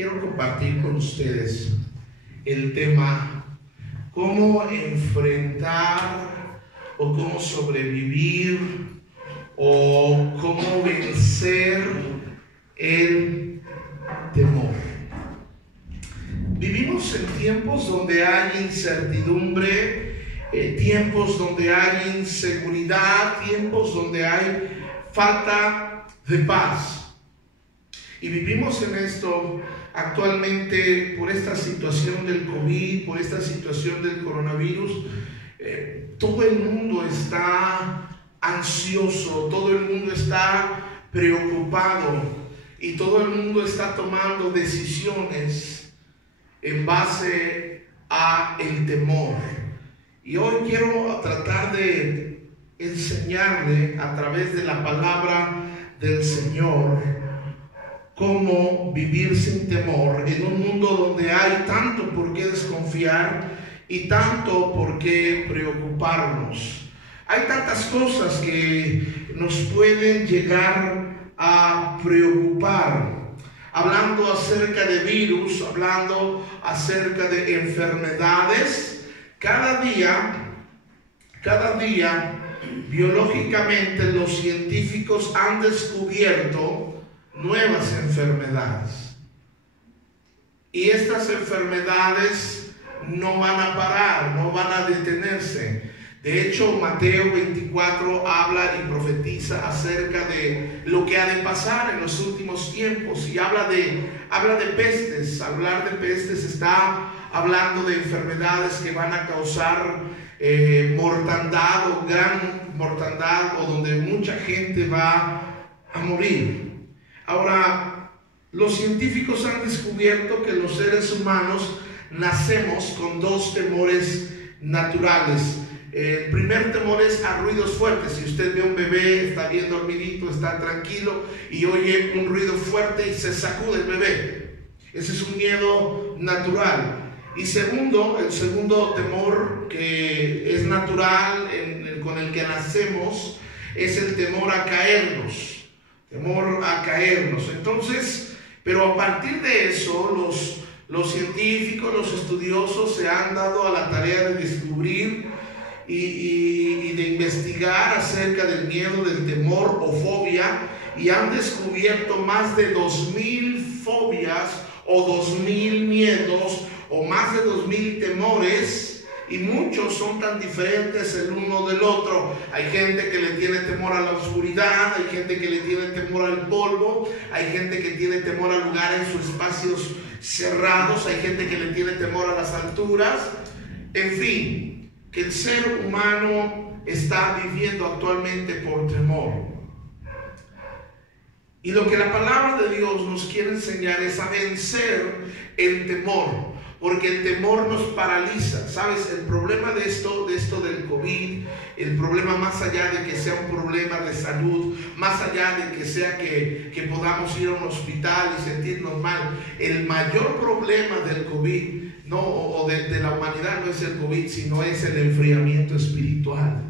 quiero compartir con ustedes el tema cómo enfrentar o cómo sobrevivir o cómo vencer el temor. Vivimos en tiempos donde hay incertidumbre, tiempos donde hay inseguridad, tiempos donde hay falta de paz. Y vivimos en esto actualmente por esta situación del COVID, por esta situación del coronavirus. Todo el mundo está ansioso, todo el mundo está preocupado y todo el mundo está tomando decisiones en base a el temor. Y hoy quiero tratar de enseñarle a través de la palabra del Señor cómo vivir sin temor en un mundo donde hay tanto por qué desconfiar y tanto por qué preocuparnos. Hay tantas cosas que nos pueden llegar a preocupar. Hablando acerca de virus, hablando acerca de enfermedades, cada día, biológicamente los científicos han descubierto nuevas enfermedades. Y estas enfermedades no van a parar, no van a detenerse. De hecho, Mateo 24 habla y profetiza acerca de lo que ha de pasar en los últimos tiempos y habla de pestes. Hablar de pestes está hablando de enfermedades que van a causar mortandad o gran mortandad, o donde mucha gente va a morir. Ahora, los científicos han descubierto que los seres humanos nacemos con dos temores naturales. El primer temor es a ruidos fuertes. Si usted ve a un bebé, está bien dormidito, está tranquilo y oye un ruido fuerte y se sacude el bebé. Ese es un miedo natural. Y el segundo temor que es natural, con el que nacemos, es el temor a caernos. Entonces, pero a partir de eso, los científicos, los estudiosos se han dado a la tarea de descubrir y de investigar acerca del miedo, del temor o fobia, y han descubierto más de 2000 fobias o 2000 miedos o más de 2000 temores. Y muchos son tan diferentes el uno del otro. Hay gente que le tiene temor a la oscuridad, hay gente que le tiene temor al polvo, hay gente que tiene temor a lugares o espacios cerrados, hay gente que le tiene temor a las alturas. En fin, que el ser humano está viviendo actualmente por temor. Y lo que la palabra de Dios nos quiere enseñar es a vencer el temor. Porque el temor nos paraliza. ¿Sabes? El problema de esto del COVID, el problema más allá de que sea un problema de salud, más allá de que sea que podamos ir a un hospital y sentirnos mal, el mayor problema del COVID, de la humanidad, no es el COVID, sino es el enfriamiento espiritual.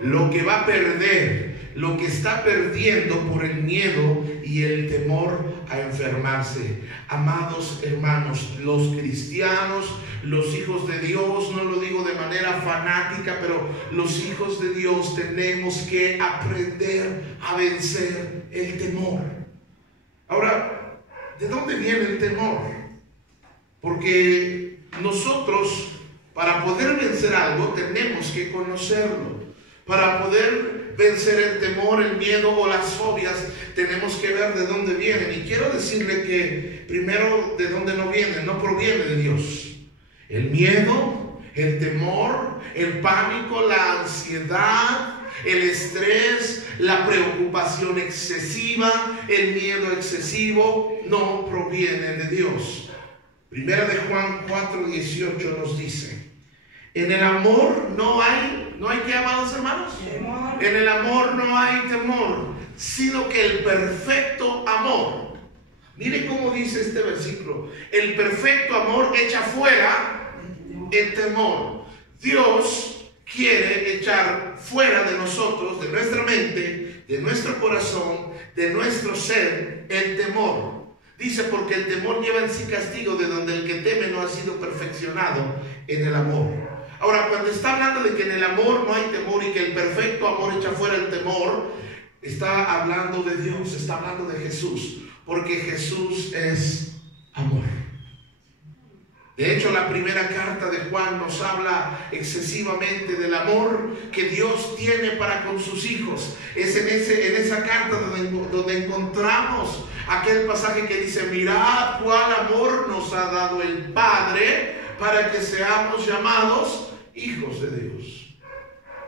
Lo que va a perder, lo que está perdiendo por el miedo y el temor a enfermarse. Amados hermanos, los cristianos, los hijos de Dios, no lo digo de manera fanática, pero los hijos de Dios tenemos que aprender a vencer el temor. Ahora, ¿de dónde viene el temor? Porque nosotros, para poder vencer algo, tenemos que conocerlo. Para poder vencer el temor, el miedo o las fobias, tenemos que ver de dónde vienen. Y quiero decirle que primero, de dónde no vienen, no proviene de Dios. El miedo, el temor, el pánico, la ansiedad, el estrés, la preocupación excesiva, el miedo excesivo, no provienen de Dios. Primera de Juan 4:18 nos dice: en el amor no hay ¿qué, amados hermanos? Temor. En el amor no hay temor, sino que el perfecto amor. Mire cómo dice este versículo: el perfecto amor echa fuera el temor. Dios quiere echar fuera de nosotros, de nuestra mente, de nuestro corazón, de nuestro ser, el temor. Dice, porque el temor lleva en sí castigo, de donde el que teme no ha sido perfeccionado en el amor. Ahora, cuando está hablando de que en el amor no hay temor y que el perfecto amor echa fuera el temor, está hablando de Dios, está hablando de Jesús, porque Jesús es amor. De hecho, la primera carta de Juan nos habla excesivamente del amor que Dios tiene para con sus hijos. Es en esa carta donde encontramos aquel pasaje que dice, mirad cuál amor nos ha dado el Padre para que seamos llamados hijos de Dios.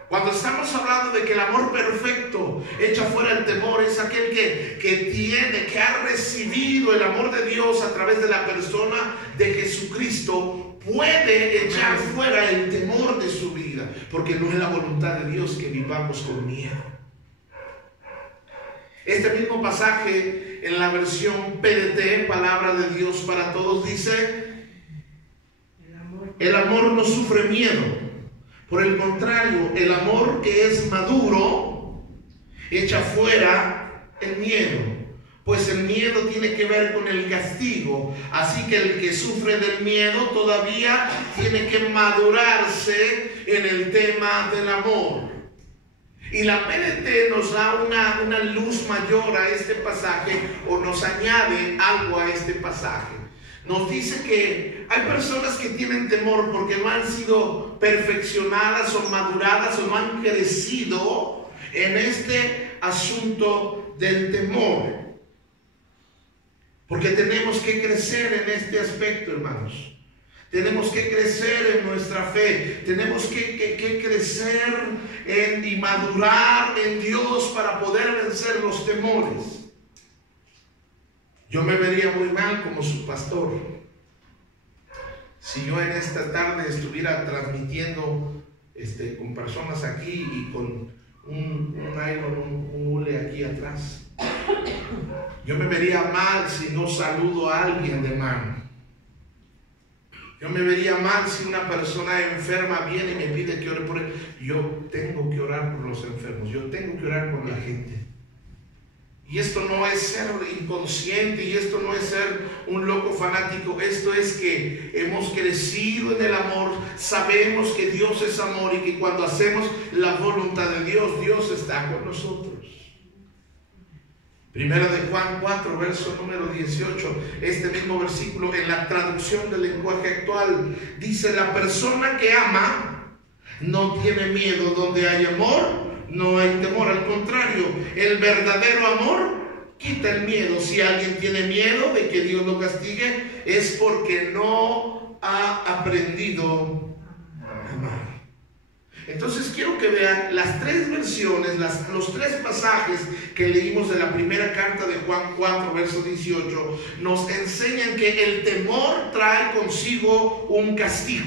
Cuando estamos hablando de que el amor perfecto echa fuera el temor, es aquel que ha recibido el amor de Dios a través de la persona de Jesucristo, puede echar fuera el temor de su vida, porque no es la voluntad de Dios que vivamos con miedo. Este mismo pasaje en la versión PDT, Palabra de Dios para Todos, dice, el amor no sufre miedo. Por el contrario, el amor que es maduro echa fuera el miedo, pues el miedo tiene que ver con el castigo. Así que el que sufre del miedo todavía tiene que madurarse en el tema del amor. Y la PDT nos da una luz mayor a este pasaje, o nos añade algo a este pasaje. Nos dice que hay personas que tienen temor porque no han sido perfeccionadas o maduradas o no han crecido en este asunto del temor. Porque tenemos que crecer en este aspecto, hermanos. Tenemos que crecer en nuestra fe. Tenemos que crecer y madurar en Dios para poder vencer los temores. Yo me vería muy mal como su pastor si yo en esta tarde estuviera transmitiendo con personas aquí y con un nylon, un hule aquí atrás. Yo me vería mal si no saludo a alguien de mano. Yo me vería mal si una persona enferma viene y me pide que ore por él. Yo tengo que orar por los enfermos, yo tengo que orar por la gente. Y esto no es ser inconsciente, y esto no es ser un loco fanático. Esto es que hemos crecido en el amor, sabemos que Dios es amor y que cuando hacemos la voluntad de Dios, Dios está con nosotros. Primera de Juan 4, verso número 18, este mismo versículo en la traducción del lenguaje actual, dice, la persona que ama no tiene miedo. Donde hay amor, no hay temor. Al contrario, el verdadero amor quita el miedo. Si alguien tiene miedo de que Dios lo castigue, es porque no ha aprendido a amar. Entonces quiero que vean las tres versiones, los tres pasajes que leímos de la primera carta de Juan 4, verso 18, nos enseñan que el temor trae consigo un castigo.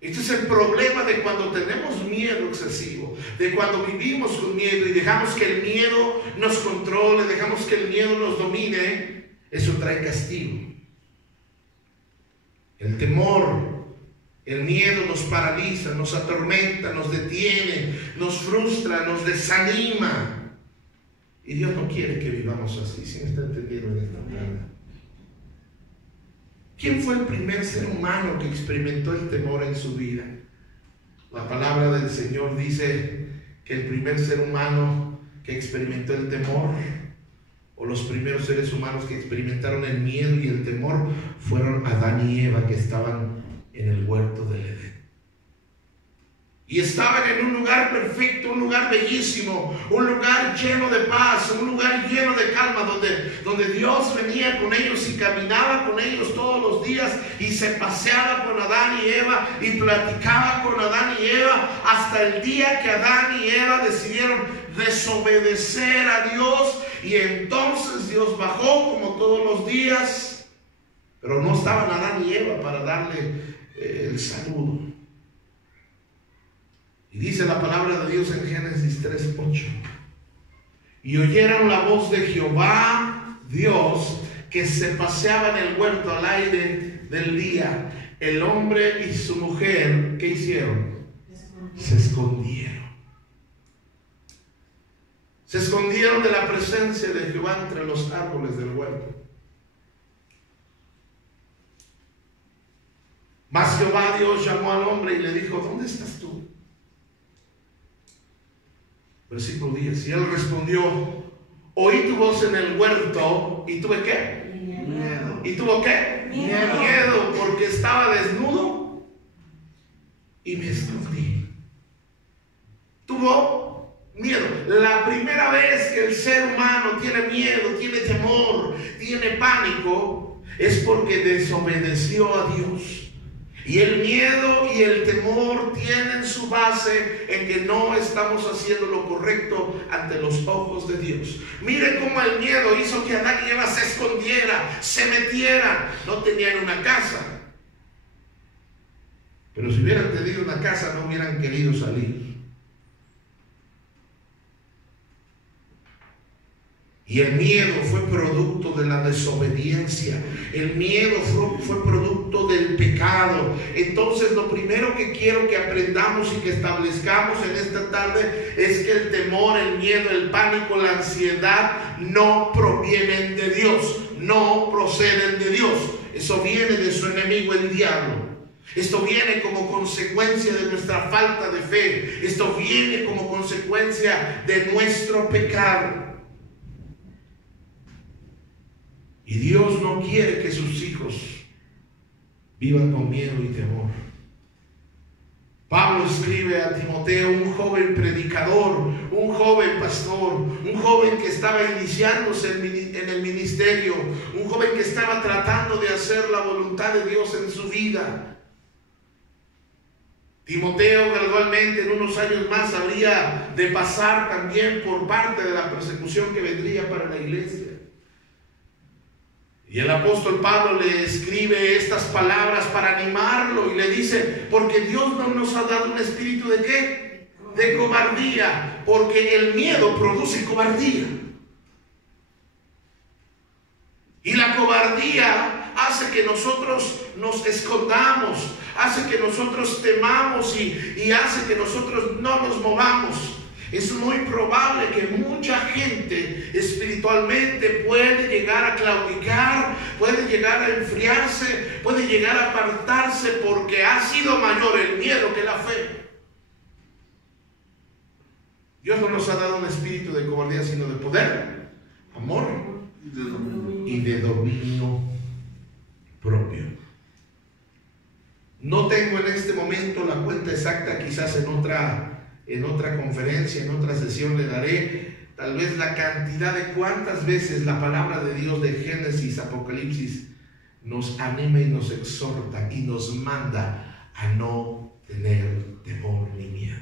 Este es el problema de cuando tenemos miedo excesivo, de cuando vivimos con miedo y dejamos que el miedo nos controle, dejamos que el miedo nos domine. Eso trae castigo. El temor, el miedo nos paraliza, nos atormenta, nos detiene, nos frustra, nos desanima. Y Dios no quiere que vivamos así. ¿Sí me está entendiendo en esta tarde? ¿Quién fue el primer ser humano que experimentó el temor en su vida? La palabra del Señor dice que el primer ser humano que experimentó el temor, o los primeros seres humanos que experimentaron el miedo y el temor, fueron Adán y Eva, que estaban en el huerto del Edén. Y estaban en un lugar perfecto, un lugar bellísimo, un lugar lleno de paz, un lugar lleno de calma, donde Dios venía con ellos y caminaba con ellos todos los días y se paseaba con Adán y Eva y platicaba con Adán y Eva, hasta el día que Adán y Eva decidieron desobedecer a Dios, y entonces Dios bajó como todos los días, pero no estaban Adán y Eva para darle el saludo. Y dice la palabra de Dios en Génesis 3:8: y oyeron la voz de Jehová Dios, que se paseaba en el huerto al aire del día. El hombre y su mujer, ¿qué hicieron? Se escondieron. Se escondieron de la presencia de Jehová entre los árboles del huerto. Mas Jehová Dios llamó al hombre y le dijo: ¿dónde estás tú? Versículo 10. Y él respondió: oí tu voz en el huerto y tuve ¿qué? Miedo. ¿Y tuvo qué? Miedo, porque estaba desnudo y me escondí. Tuvo miedo. La primera vez que el ser humano tiene miedo, tiene temor, tiene pánico, es porque desobedeció a Dios. Y el miedo y el temor tienen su base en que no estamos haciendo lo correcto ante los ojos de Dios. Mire cómo el miedo hizo que Adán y Eva se escondieran, se metieran. No tenían una casa. Pero si hubieran tenido una casa, no hubieran querido salir. Y el miedo fue producto de la desobediencia. El miedo fue producto del pecado. Entonces, lo primero que quiero que aprendamos y que establezcamos en esta tarde es que el temor, el miedo, el pánico, la ansiedad no provienen de Dios, no proceden de Dios. Eso viene de su enemigo, el diablo. Esto viene como consecuencia de nuestra falta de fe. Esto viene como consecuencia de nuestro pecado. Y Dios no quiere que sus hijos vivan con miedo y temor. Pablo escribe a Timoteo, un joven predicador, un joven pastor, un joven que estaba iniciándose en el ministerio, un joven que estaba tratando de hacer la voluntad de Dios en su vida. Timoteo gradualmente en unos años más habría de pasar también por parte de la persecución que vendría para la iglesia. Y el apóstol Pablo le escribe estas palabras para animarlo y le dice: porque Dios no nos ha dado un espíritu de ¿qué? De cobardía, porque el miedo produce cobardía. Y la cobardía hace que nosotros nos escondamos, hace que nosotros temamos y hace que nosotros no nos movamos. Es muy probable que mucha gente espiritualmente puede llegar a claudicar, puede llegar a enfriarse, puede llegar a apartarse porque ha sido mayor el miedo que la fe. Dios no nos ha dado un espíritu de cobardía, sino de poder, amor y de dominio propio. No tengo en este momento la cuenta exacta, quizás en otra conferencia, en otra sesión le daré tal vez la cantidad de cuántas veces la palabra de Dios de Génesis, Apocalipsis nos anima y nos exhorta y nos manda a no tener temor ni miedo.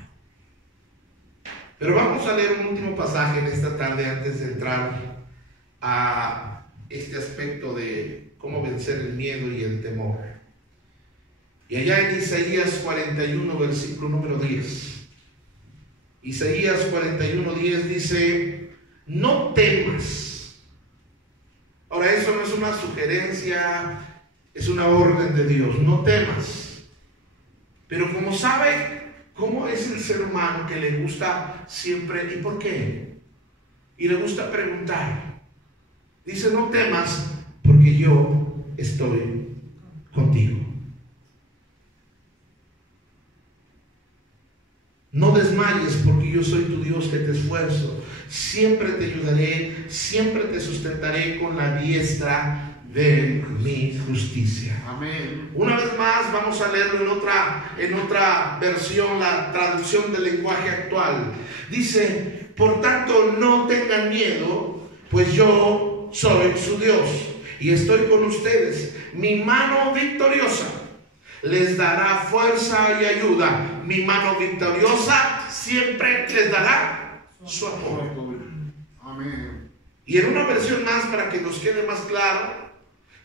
Pero vamos a leer un último pasaje en esta tarde antes de entrar a este aspecto de cómo vencer el miedo y el temor. Y allá en Isaías 41, versículo número 10. Isaías 41:10 dice: no temas. Ahora, eso no es una sugerencia, es una orden de Dios. No temas. Pero como sabe cómo es el ser humano, que le gusta siempre, ¿y por qué? Y le gusta preguntar. Dice: no temas, porque yo estoy contigo. No desmayes, porque yo soy tu Dios que te esfuerzo. Siempre te ayudaré, siempre te sustentaré con la diestra de mi justicia. Amén. Una vez más vamos a leerlo en otra versión, la traducción del lenguaje actual. Dice: por tanto, no tengan miedo, pues yo soy su Dios y estoy con ustedes. Mi mano victoriosa les dará fuerza y ayuda. Mi mano victoriosa siempre les dará su apoyo. Amén. Y en una versión más, para que nos quede más claro,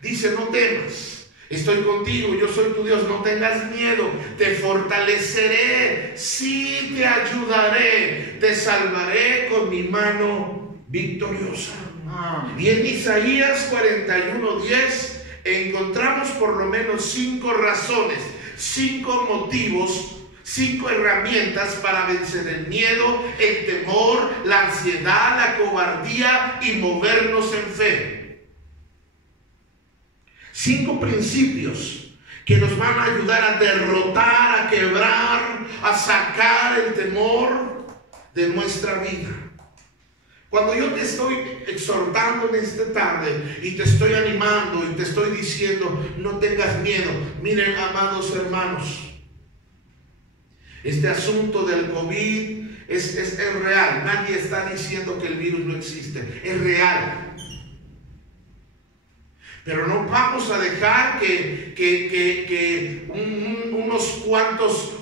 dice: no temas, estoy contigo, yo soy tu Dios, no tengas miedo, te fortaleceré, sí te ayudaré, te salvaré con mi mano victoriosa. Amén. Y en Isaías 41:10 encontramos por lo menos 5 razones, 5 motivos 5 herramientas para vencer el miedo, el temor, la ansiedad, la cobardía y movernos en fe. 5 principios que nos van a ayudar a derrotar, a quebrar, a sacar el temor de nuestra vida. Cuando yo te estoy exhortando en esta tarde y te estoy animando y te estoy diciendo no tengas miedo, miren, amados hermanos, este asunto del COVID es real. Nadie está diciendo que el virus no existe, es real. Pero no vamos a dejar que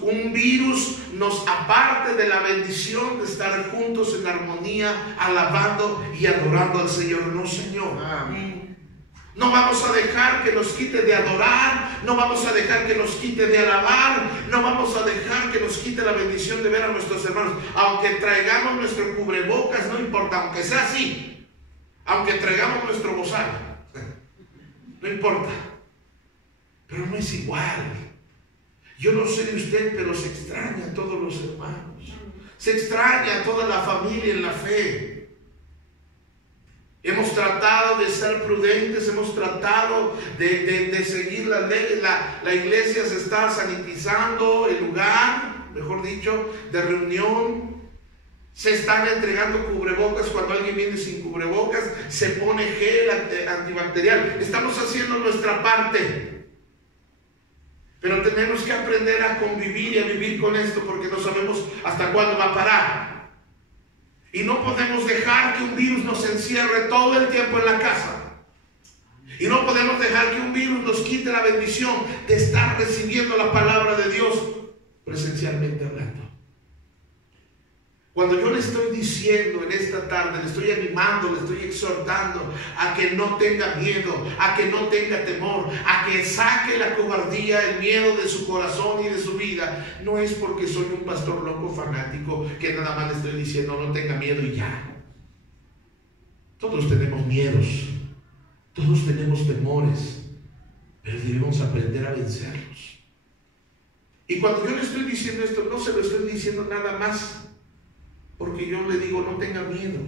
un virus nos aparte de la bendición de estar juntos en armonía, alabando y adorando al Señor. No, Señor. Amén. No vamos a dejar que nos quite de adorar, no vamos a dejar que nos quite de alabar, no vamos a dejar que nos quite la bendición de ver a nuestros hermanos. Aunque traigamos nuestro cubrebocas, no importa, aunque sea así, aunque traigamos nuestro bozal, no importa, pero no es igual. Yo no sé de usted, pero se extraña a todos los hermanos, se extraña a toda la familia en la fe. Hemos tratado de ser prudentes, hemos tratado de seguir las leyes. La iglesia se está sanitizando, el lugar, mejor dicho, de reunión. Se están entregando cubrebocas. Cuando alguien viene sin cubrebocas, se pone gel antibacterial. Estamos haciendo nuestra parte. Pero tenemos que aprender a convivir y a vivir con esto, porque no sabemos hasta cuándo va a parar. Y no podemos dejar que un virus nos encierre todo el tiempo en la casa. Y no podemos dejar que un virus nos quite la bendición de estar recibiendo la palabra de Dios presencialmente hablando. Cuando yo le estoy diciendo en esta tarde, le estoy animando, le estoy exhortando a que no tenga miedo, a que no tenga temor, a que saque la cobardía, el miedo de su corazón y de su vida, no es porque soy un pastor loco fanático que nada más le estoy diciendo no tenga miedo y ya. Todos tenemos miedos, todos tenemos temores, pero debemos aprender a vencerlos. Y cuando yo le estoy diciendo esto, no se lo estoy diciendo nada más porque yo le digo no tenga miedo.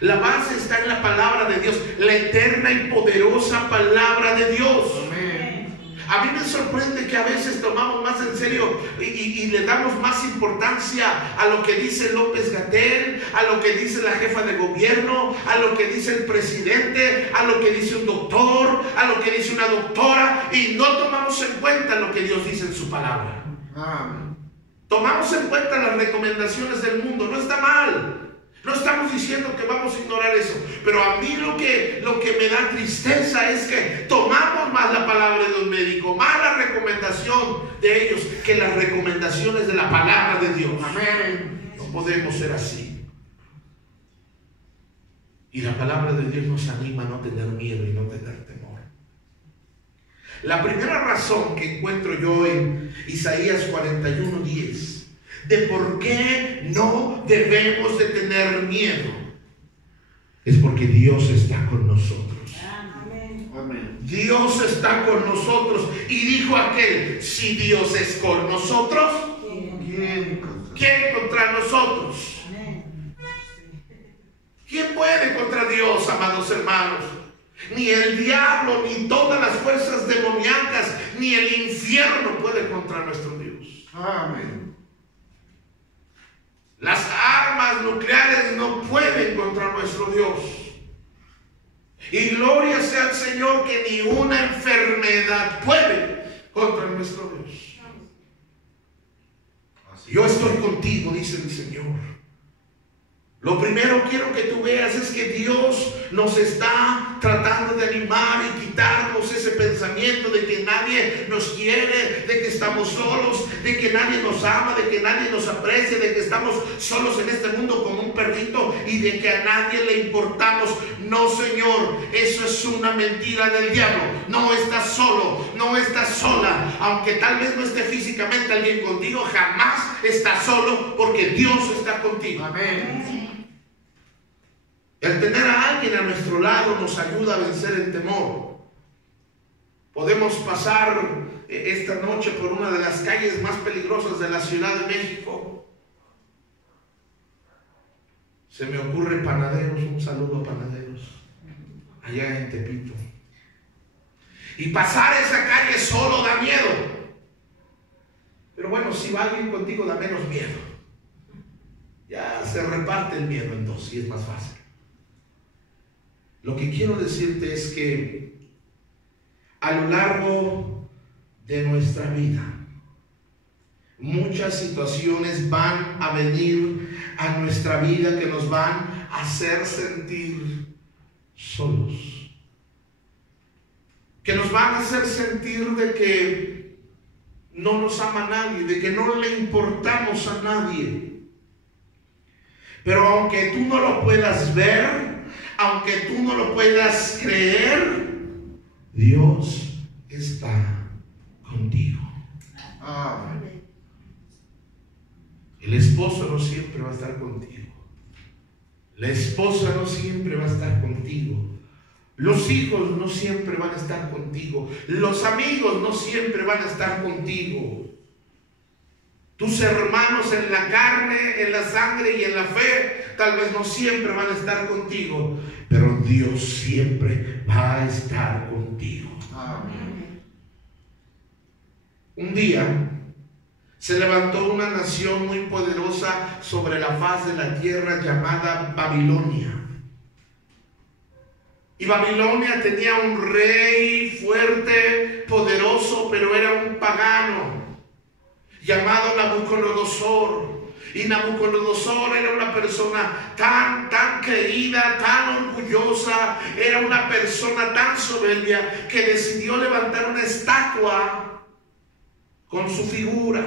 La base está en la palabra de Dios, la eterna y poderosa palabra de Dios. Amén. A mí me sorprende que a veces tomamos más en serio y le damos más importancia a lo que dice López-Gatell, a lo que dice la jefa de gobierno, a lo que dice el presidente, a lo que dice un doctor, a lo que dice una doctora, y no tomamos en cuenta lo que Dios dice en su palabra. Amén. Tomamos en cuenta las recomendaciones del mundo, no está mal. No estamos diciendo que vamos a ignorar eso, pero a mí lo que me da tristeza es que tomamos más la palabra de los médicos, más la recomendación de ellos que las recomendaciones de la palabra de Dios. Amén. No podemos ser así. Y la palabra de Dios nos anima a no tener miedo y no tener temor. La primera razón que encuentro yo en Isaías 41:10 de por qué no debemos de tener miedo es porque Dios está con nosotros. Amén. Dios está con nosotros. Y dijo aquel, si Dios es con nosotros, ¿quién contra nosotros? ¿Quién puede contra Dios, amados hermanos? Ni el diablo, ni todas las fuerzas demoníacas, ni el infierno puede contra nuestro Dios. Amén. Las armas nucleares no pueden contra nuestro Dios. Y gloria sea al Señor que ni una enfermedad puede contra nuestro Dios. Yo estoy contigo, dice el Señor. Lo primero quiero que tú veas es que Dios nos está tratando de animar y quitarnos ese pensamiento de que nadie nos quiere, de que estamos solos, de que nadie nos ama, de que nadie nos aprecia, de que estamos solos en este mundo como un perrito y de que a nadie le importamos. No, Señor, eso es una mentira del diablo. No estás solo, no estás sola. Aunque tal vez no esté físicamente alguien contigo, jamás estás solo porque Dios está contigo. Amén. El tener a alguien a nuestro lado nos ayuda a vencer el temor. Podemos pasar esta noche por una de las calles más peligrosas de la Ciudad de México. Se me ocurre Panaderos, un saludo a Panaderos, allá en Tepito. Y pasar esa calle solo da miedo. Pero bueno, si va alguien contigo da menos miedo. Ya se reparte el miedo entonces y es más fácil. Lo que quiero decirte es que a lo largo de nuestra vida, muchas situaciones van a venir a nuestra vida que nos van a hacer sentir solos, que nos van a hacer sentir de que no nos ama nadie, de que no le importamos a nadie. Pero aunque tú no lo puedas ver, aunque tú no lo puedas creer, Dios está contigo. Amén. El esposo no siempre va a estar contigo. La esposa no siempre va a estar contigo. Los hijos no siempre van a estar contigo. Los amigos no siempre van a estar contigo. Tus hermanos en la carne, en la sangre y en la fe, tal vez no siempre van a estar contigo, pero Dios siempre va a estar contigo. Amén. Un día se levantó una nación muy poderosa sobre la faz de la tierra llamada Babilonia. Y Babilonia tenía un rey fuerte, poderoso, pero era un pagano, llamado Nabucodonosor. Y Nabucodonosor era una persona tan querida, tan orgullosa, era una persona tan soberbia que decidió levantar una estatua con su figura.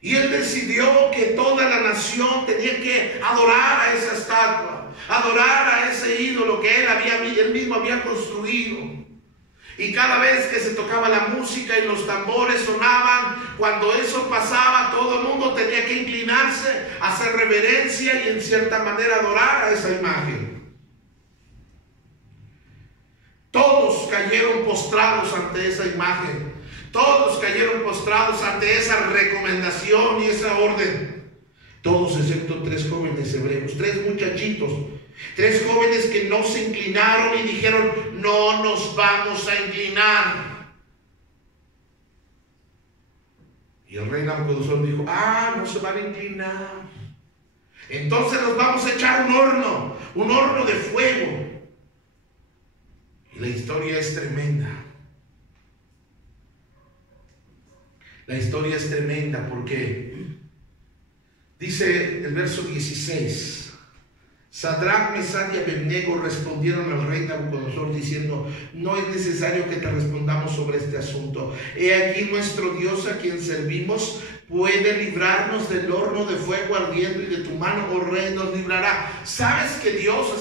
Y él decidió que toda la nación tenía que adorar a esa estatua, adorar a ese ídolo que él mismo había construido. Y cada vez que se tocaba la música y los tambores sonaban, cuando eso pasaba, todo el mundo tenía que inclinarse, hacer reverencia y en cierta manera adorar a esa imagen. Todos cayeron postrados ante esa imagen. Todos cayeron postrados ante esa recomendación y esa orden. Todos excepto 3 jóvenes hebreos, 3 muchachitos. 3 jóvenes que no se inclinaron y dijeron: no nos vamos a inclinar. Y el rey Nabucodonosor dijo: no se van a inclinar. Entonces nos vamos a echar un horno de fuego. Y la historia es tremenda. La historia es tremenda porque dice el verso 16: Sadrach, Mesach y Abednego respondieron al rey Nabucodonosor diciendo: no es necesario que te respondamos sobre este asunto. He aquí nuestro Dios a quien servimos puede librarnos del horno de fuego ardiendo, y de tu mano, oh rey, nos librará. ¿Sabes que Dios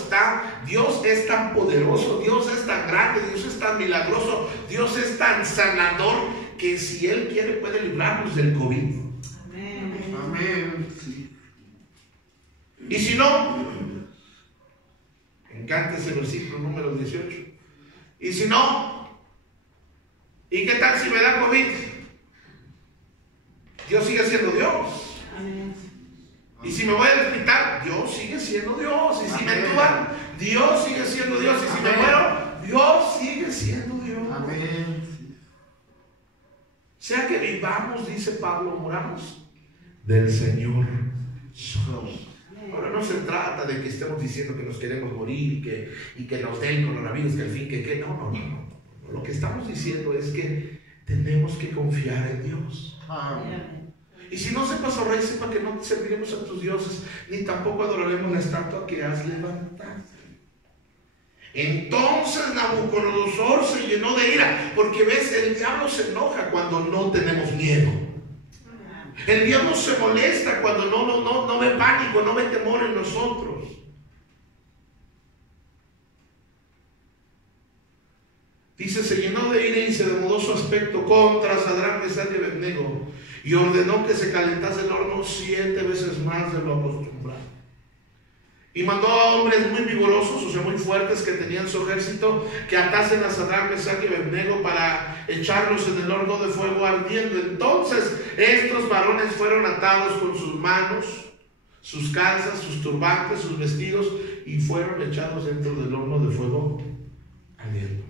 es tan poderoso, Dios es tan grande, Dios es tan milagroso, Dios es tan sanador, que si Él quiere puede librarnos del COVID? Amén. Amén. Y si no, me encanta ese versículo número 18. Y si no, ¿y qué tal si me da COVID? Dios sigue siendo Dios. Amén. Y si me voy al hospital, Dios sigue siendo Dios. Y si me entuban, Dios sigue siendo Dios. Y si me muero, Dios sigue siendo Dios. Amén. Sea que vivamos, dice Pablo, moramos del Señor somos. Ahora no se trata de que estemos diciendo que nos queremos morir y que nos dé el coronavirus, que al fin que no. Lo que estamos diciendo es que tenemos que confiar en Dios. Amén. Y si no sepas, oh rey, sepa que no serviremos a tus dioses, ni tampoco adoraremos la estatua que has levantado. Entonces Nabucodonosor se llenó de ira, porque ves, el diablo se enoja cuando no tenemos miedo. El diablo se molesta cuando no ve pánico, no ve temor en nosotros. Dice: se llenó de ira y se demudó su aspecto contra Sadrach, Mesach y Abednego, y ordenó que se calentase el horno 7 veces más de lo acostumbrado. Y mandó a hombres muy vigorosos, o sea, muy fuertes, que tenían su ejército, que atasen a Sadrach, Mesach y Abednego para echarlos en el horno de fuego ardiendo. Entonces estos varones fueron atados con sus manos, sus calzas, sus turbantes, sus vestidos, y fueron echados dentro del horno de fuego ardiendo.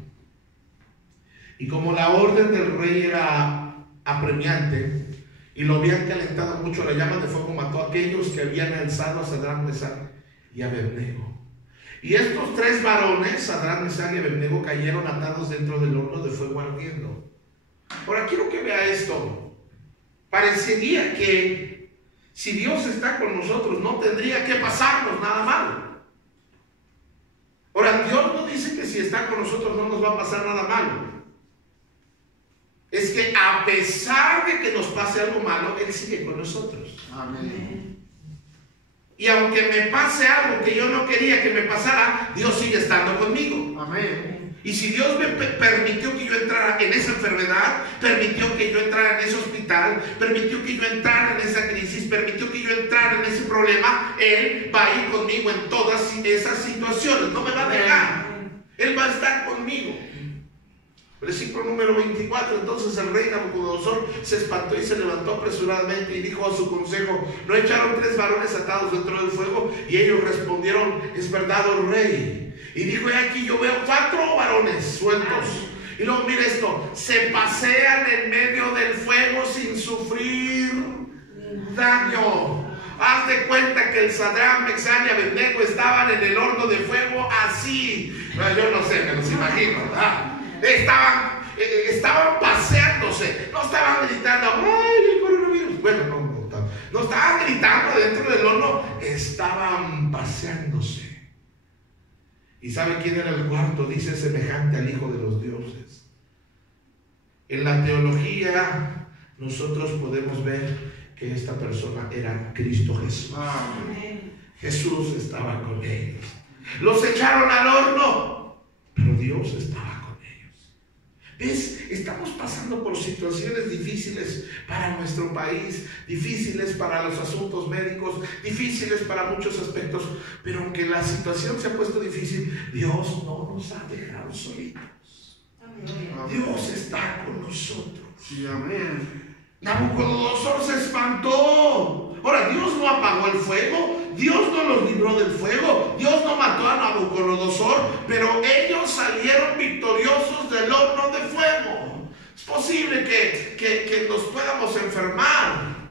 Y como la orden del rey era apremiante, y lo habían calentado mucho, la llama de fuego mató a aquellos que habían alzado a Sadrach, Mesach y Abednego. Y estos tres varones, Sadrach, Mesach y Abednego, cayeron atados dentro del horno de fuego ardiendo. Ahora quiero que vea esto. Parecería que si Dios está con nosotros, no tendría que pasarnos nada malo. Ahora, Dios no dice que si está con nosotros no nos va a pasar nada malo. Es que a pesar de que nos pase algo malo, Él sigue con nosotros. Amén. Y aunque me pase algo que yo no quería que me pasara, Dios sigue estando conmigo. Amén. Y si Dios me permitió que yo entrara en esa enfermedad, permitió que yo entrara en ese hospital, permitió que yo entrara en esa crisis, permitió que yo entrara en ese problema, Él va a ir conmigo en todas esas situaciones. No me va a dejar. Él va a estar conmigo. Versículo número 24. Entonces el rey Nabucodonosor se espantó y se levantó apresuradamente y dijo a su consejo: ¿no echaron tres varones atados dentro del fuego? Y ellos respondieron: es verdad, oh rey. Y dijo: he aquí, yo veo 4 varones sueltos. Y luego mira esto: se pasean en medio del fuego sin sufrir daño. Haz de cuenta que el Sadrach, Mesach y Abednego estaban en el horno de fuego así. Yo no sé, me los imagino, ¿verdad? Estaban paseándose, no estaban gritando: ¡ay, el coronavirus! Bueno, no estaban gritando dentro del horno, estaban paseándose. ¿Y sabe quién era el cuarto? Dice: semejante al Hijo de los dioses. En la teología nosotros podemos ver que esta persona era Cristo Jesús. Amén. Jesús estaba con ellos. Los echaron al horno, pero Dios estaba con ellos. ¿Ves? Estamos pasando por situaciones difíciles para nuestro país, difíciles para los asuntos médicos, difíciles para muchos aspectos, pero aunque la situación se ha puesto difícil, Dios no nos ha dejado solitos. Dios está con nosotros. Sí, amén. Nabucodonosor se espantó. Ahora, Dios no apagó el fuego, Dios no los libró del fuego, Dios no mató a Nabucodonosor, pero ellos salieron victoriosos del horno de fuego. Es posible que nos podamos enfermar,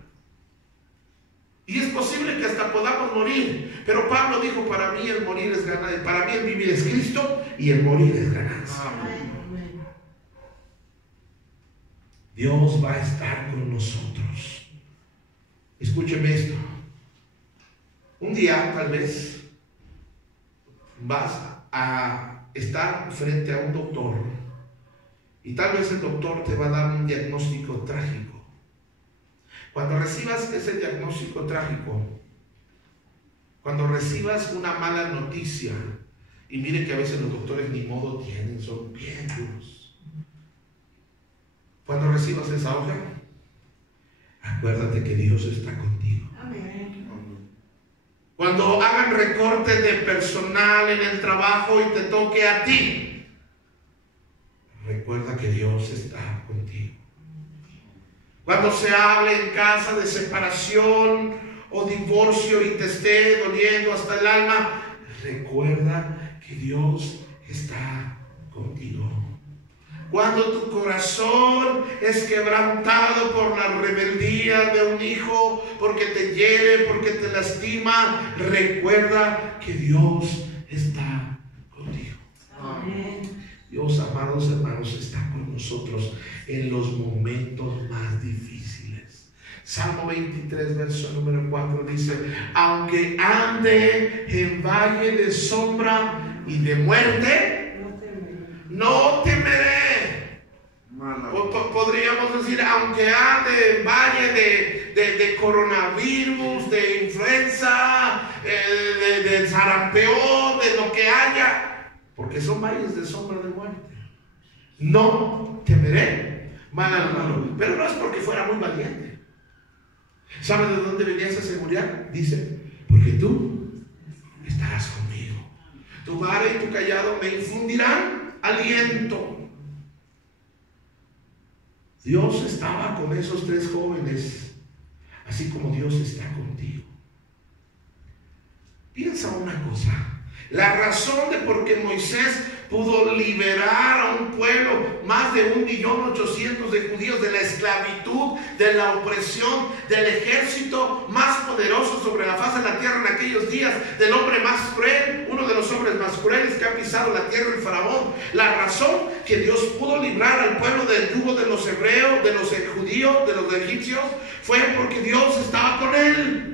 y es posible que hasta podamos morir, pero Pablo dijo: para mí el morir es ganancia, para mí el vivir es Cristo y el morir es ganancia. Amén. Dios va a estar con nosotros. Escúcheme esto. Un día tal vez vas a estar frente a un doctor y tal vez el doctor te va a dar un diagnóstico trágico. Cuando recibas ese diagnóstico trágico, cuando recibas una mala noticia, y mire que a veces los doctores ni modo tienen, son bien duros. Cuando recibas esa hoja, acuérdate que Dios está contigo. Amén. Cuando hagan recortes de personal en el trabajo y te toque a ti, recuerda que Dios está contigo. Cuando se hable en casa de separación o divorcio y te esté doliendo hasta el alma, recuerda que Dios está contigo. Cuando tu corazón es quebrantado por la rebeldía de un hijo, porque te hiere, porque te lastima, recuerda que Dios está contigo. Amén. Dios, amados hermanos, está con nosotros en los momentos más difíciles. Salmo 23, verso número 4 dice: aunque ande en valle de sombra y de muerte, no temeré. Podríamos decir: aunque ande en valle de coronavirus, de influenza, de sarampión, de lo que haya, porque son valles de sombra de muerte, no temeré mal al malo. Pero no es porque fuera muy valiente. ¿Sabe de dónde venía esa seguridad? Dice: porque tú estarás conmigo. Tu vara y tu callado me infundirán aliento. Dios estaba con esos 3 jóvenes, así como Dios está contigo. Piensa una cosa. La razón de por qué Moisés pudo liberar a un pueblo, más de 1.800.000 de judíos, de la esclavitud, de la opresión, del ejército más poderoso sobre la faz de la tierra en aquellos días, del hombre más cruel, uno de los hombres más crueles que ha pisado la tierra, el faraón. La razón que Dios pudo librar al pueblo del yugo de los hebreos, de los judíos, de los egipcios, fue porque Dios estaba con él.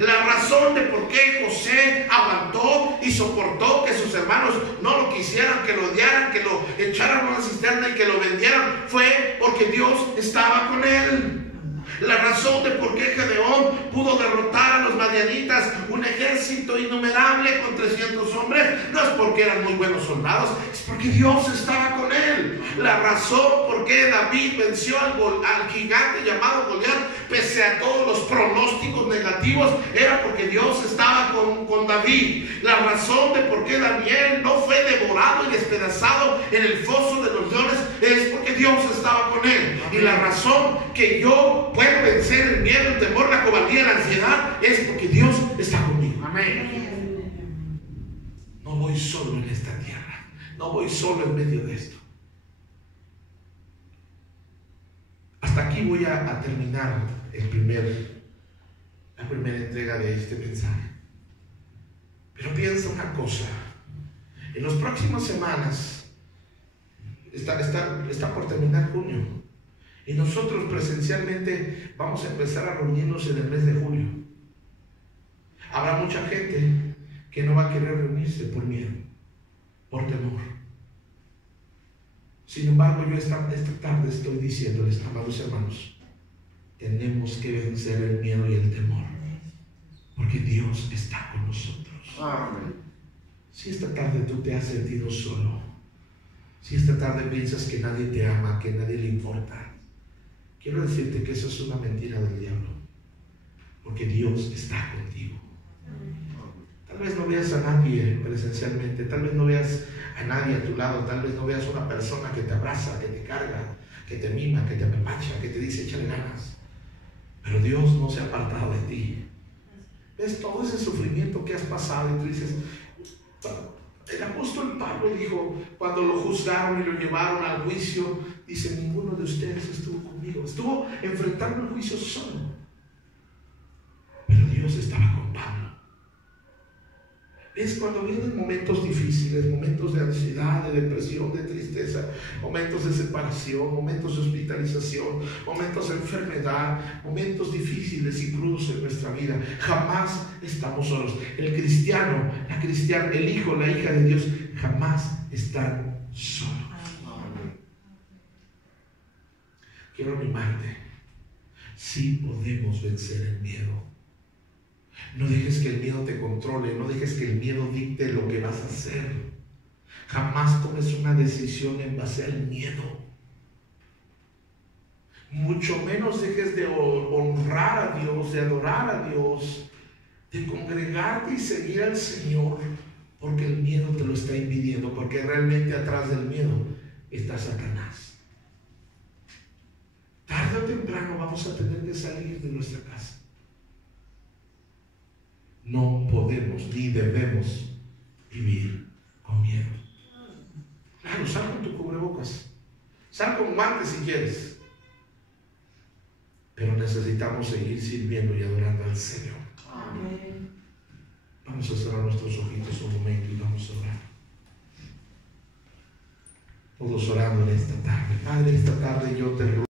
La razón de por qué José aguantó y soportó que sus hermanos no lo quisieran, que lo odiaran, que lo echaran a una cisterna y que lo vendieran, fue porque Dios estaba con él. La razón de por qué Gedeón pudo derrotar a los madianitas, un ejército innumerable con 300 hombres, no es porque eran muy buenos soldados, es porque Dios estaba con él. La razón por qué David venció al gigante llamado Goliat, pese a todos los pronósticos negativos, era porque Dios estaba con David. La razón de por qué Daniel no fue devorado y despedazado en el foso de los leones es porque Dios estaba con él. Y la razón que yo puedo vencer el miedo, el temor, la cobardía, la ansiedad es porque Dios está conmigo. Amén. No voy solo en esta tierra, no voy solo en medio de esto. Hasta aquí voy a terminar la primera entrega de este mensaje. Pero piensa una cosa: en las próximas semanas está por terminar junio, y nosotros presencialmente vamos a empezar a reunirnos en el mes de julio. Habrá mucha gente que no va a querer reunirse por miedo, por temor. Sin embargo, yo esta tarde estoy diciéndoles, amados hermanos, tenemos que vencer el miedo y el temor, porque Dios está con nosotros. Amén. Si esta tarde tú te has sentido solo, si esta tarde piensas que nadie te ama, que nadie le importa, quiero decirte que eso es una mentira del diablo, porque Dios está contigo. Tal vez no veas a nadie presencialmente, tal vez no veas a nadie a tu lado, tal vez no veas una persona que te abraza, que te carga, que te mima, que te apapacha, que te dice échale ganas, pero Dios no se ha apartado de ti. Ves todo ese sufrimiento que has pasado y tú dices, el apóstol Pablo dijo, cuando lo juzgaron y lo llevaron al juicio, dice, ninguno de ustedes estuvo conmigo, estuvo enfrentando el juicio solo, pero Dios estaba con Pablo. Es cuando vienen momentos difíciles, momentos de ansiedad, de depresión, de tristeza, momentos de separación, momentos de hospitalización, momentos de enfermedad, momentos difíciles y crudos en nuestra vida. Jamás estamos solos. El cristiano, la cristiana, el hijo, la hija de Dios, jamás están solos. Quiero animarte. Sí podemos vencer el miedo. No dejes que el miedo te controle, no dejes que el miedo dicte lo que vas a hacer. Jamás tomes una decisión en base al miedo. Mucho menos dejes de honrar a Dios, de adorar a Dios, de congregarte y seguir al Señor, porque el miedo te lo está impidiendo, porque realmente atrás del miedo está Satanás. Tarde o temprano vamos a tener que salir de nuestra casa. No podemos ni debemos vivir con miedo. Claro, sal con tu cubrebocas, sal con guantes si quieres, pero necesitamos seguir sirviendo y adorando al Señor. Amén. Vamos a cerrar nuestros ojitos un momento y vamos a orar. Todos orando en esta tarde. Padre, esta tarde yo te